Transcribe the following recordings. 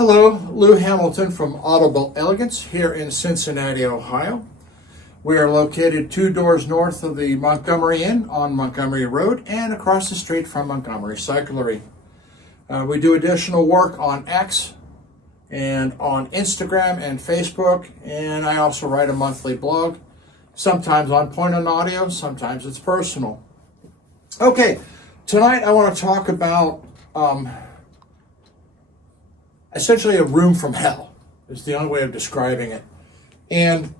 Hello, Lou Hamilton from Audible Elegance here in Cincinnati, Ohio. We are located 2 doors north of the Montgomery Inn on Montgomery Road and across the street from Montgomery Cyclery. We do additional work on X and on Instagram and Facebook, and I also write a monthly blog, sometimes on point on audio, sometimes it's personal. Okay, tonight I want to talk about essentially a room from hell is the only way of describing it. And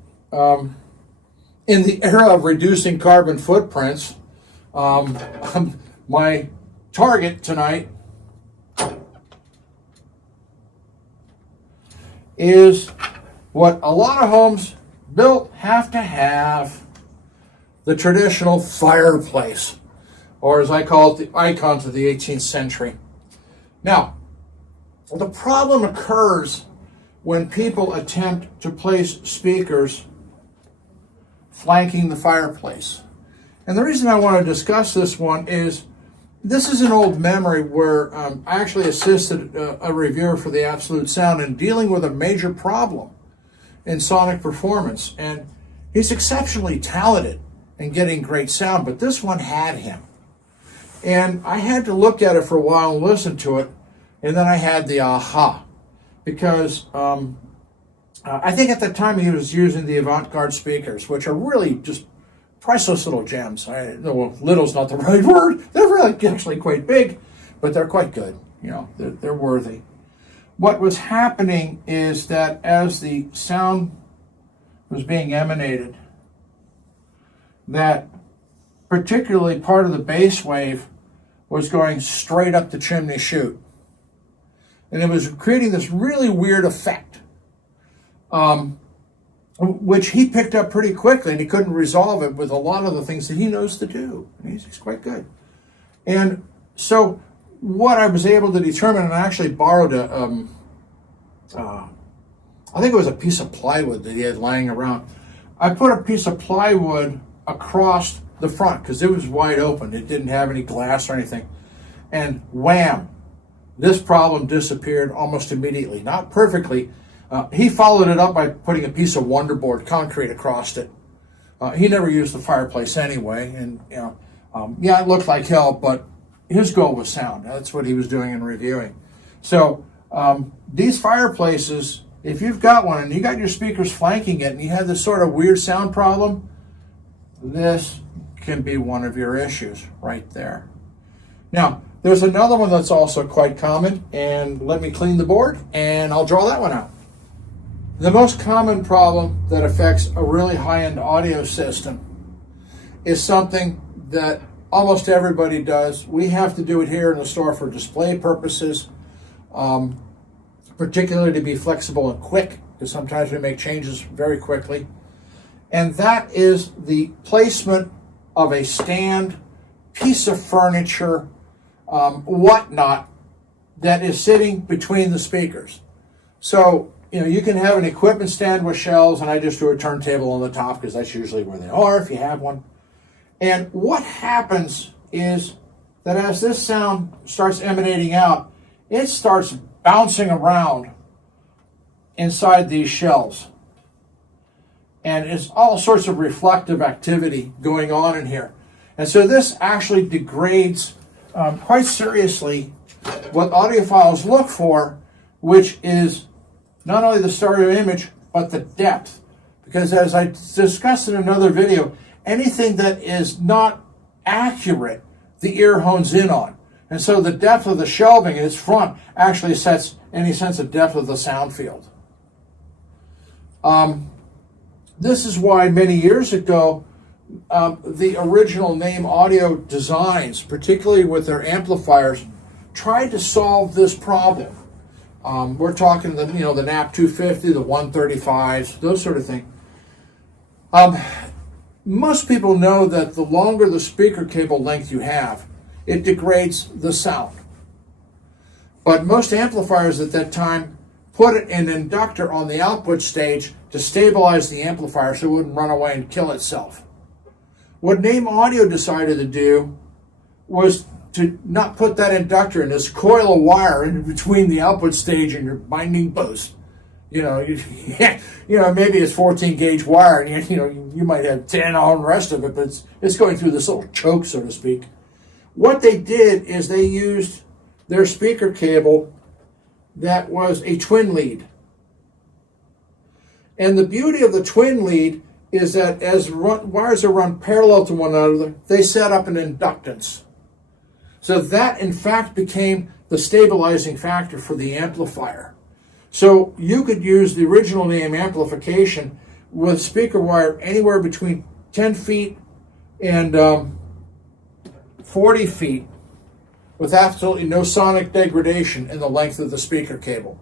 in the era of reducing carbon footprints, my target tonight is what a lot of homes built have to have: the traditional fireplace, or as I call it, the icons of the 18th century. Now, the problem occurs when people attempt to place speakers flanking the fireplace. And the reason I want to discuss this one is this is an old memory where I actually assisted a reviewer for the Absolute Sound in dealing with a major problem in sonic performance. And he's exceptionally talented in getting great sound, but this one had him. And I had to look at it for a while and listen to it. And then I had the aha, because I think at the time he was using the avant-garde speakers, which are really just priceless little gems. Well, little's not the right word. They're really actually quite big, but they're quite good. You know, they're worthy. What was happening is that as the sound was being emanated, that particularly part of the bass wave was going straight up the chimney chute. And it was creating this really weird effect, which he picked up pretty quickly, and he couldn't resolve it with a lot of the things that he knows to do. And he's quite good. And so what I was able to determine, and I actually borrowed I think it was a piece of plywood that he had lying around. I put a piece of plywood across the front because it was wide open. It didn't have any glass or anything. And wham! This problem disappeared almost immediately. Not perfectly. He followed it up by putting a piece of wonderboard concrete across it. He never used the fireplace anyway, and yeah, it looked like hell, but his goal was sound. That's what he was doing in reviewing. So these fireplaces, if you've got one and you got your speakers flanking it and you have this sort of weird sound problem, this can be one of your issues right there. Now, there's another one that's also quite common, and let me clean the board and I'll draw that one out. The most common problem that affects a really high-end audio system is something that almost everybody does. We have to do it here in the store for display purposes, particularly to be flexible and quick, because sometimes we make changes very quickly. And that is the placement of a stand, piece of furniture, whatnot that is sitting between the speakers. So, you can have an equipment stand with shelves, and I just do a turntable on the top because that's usually where they are if you have one. And what happens is that as this sound starts emanating out, it starts bouncing around inside these shelves. And it's all sorts of reflective activity going on in here. And so this actually degrades quite seriously what audiophiles look for, which is not only the stereo image, but the depth. Because as I discussed in another video, anything that is not accurate, the ear hones in on. And so the depth of the shelving in its front actually sets any sense of depth of the sound field. This is why many years ago, the original Name Audio designs, particularly with their amplifiers, tried to solve this problem. We're talking the NAP 250, the 135s, those sort of things. Most people know that the longer the speaker cable length you have, it degrades the sound. But most amplifiers at that time put an inductor on the output stage to stabilize the amplifier so it wouldn't run away and kill itself. What Name Audio decided to do was to not put that inductor in this coil of wire in between the output stage and your binding post. You know, maybe it's 14 gauge wire, and you might have 10 on the rest of it, but it's going through this little choke, so to speak. What they did is they used their speaker cable that was a twin lead. And the beauty of the twin lead is that as wires are run parallel to one another, they set up an inductance. So that, in fact, became the stabilizing factor for the amplifier. So you could use the original name amplification with speaker wire anywhere between 10 feet and 40 feet with absolutely no sonic degradation in the length of the speaker cable.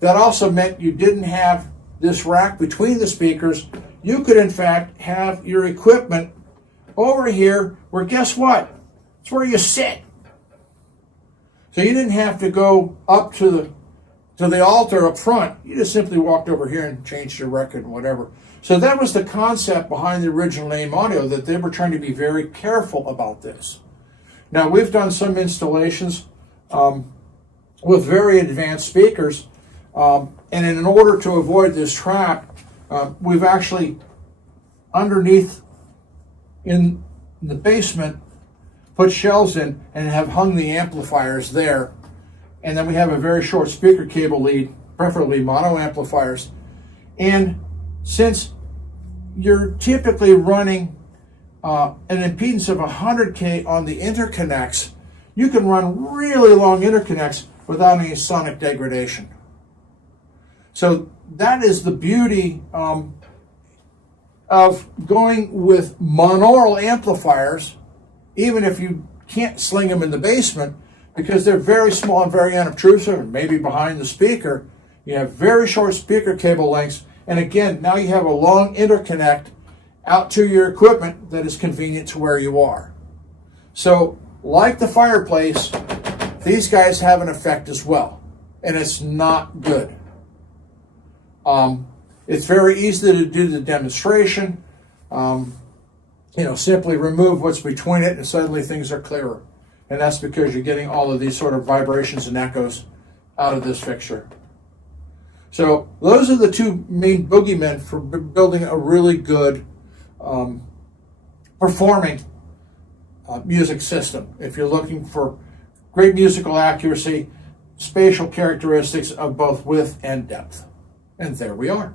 That also meant you didn't have this rack between the speakers. You could, in fact, have your equipment over here where, guess what? It's where you sit. So you didn't have to go up to the altar up front. You just simply walked over here and changed your record and whatever. So that was the concept behind the original name audio, that they were trying to be very careful about this. Now, we've done some installations with very advanced speakers, and in order to avoid this trap, we've actually, underneath in the basement, put shelves in and have hung the amplifiers there. And then we have a very short speaker cable lead, preferably mono amplifiers. And since you're typically running an impedance of 100K on the interconnects, you can run really long interconnects without any sonic degradation. So that is the beauty of going with monaural amplifiers, even if you can't sling them in the basement, because they're very small and very unobtrusive, and maybe behind the speaker. You have very short speaker cable lengths, and again, now you have a long interconnect out to your equipment that is convenient to where you are. So, like the Fireplace, these guys have an effect as well, and it's not good. It's very easy to do the demonstration. Simply remove what's between it, and suddenly things are clearer. And that's because you're getting all of these sort of vibrations and echoes out of this fixture. So those are the two main boogeymen for building a really good performing music system. If you're looking for great musical accuracy, spatial characteristics of both width and depth. And there we are.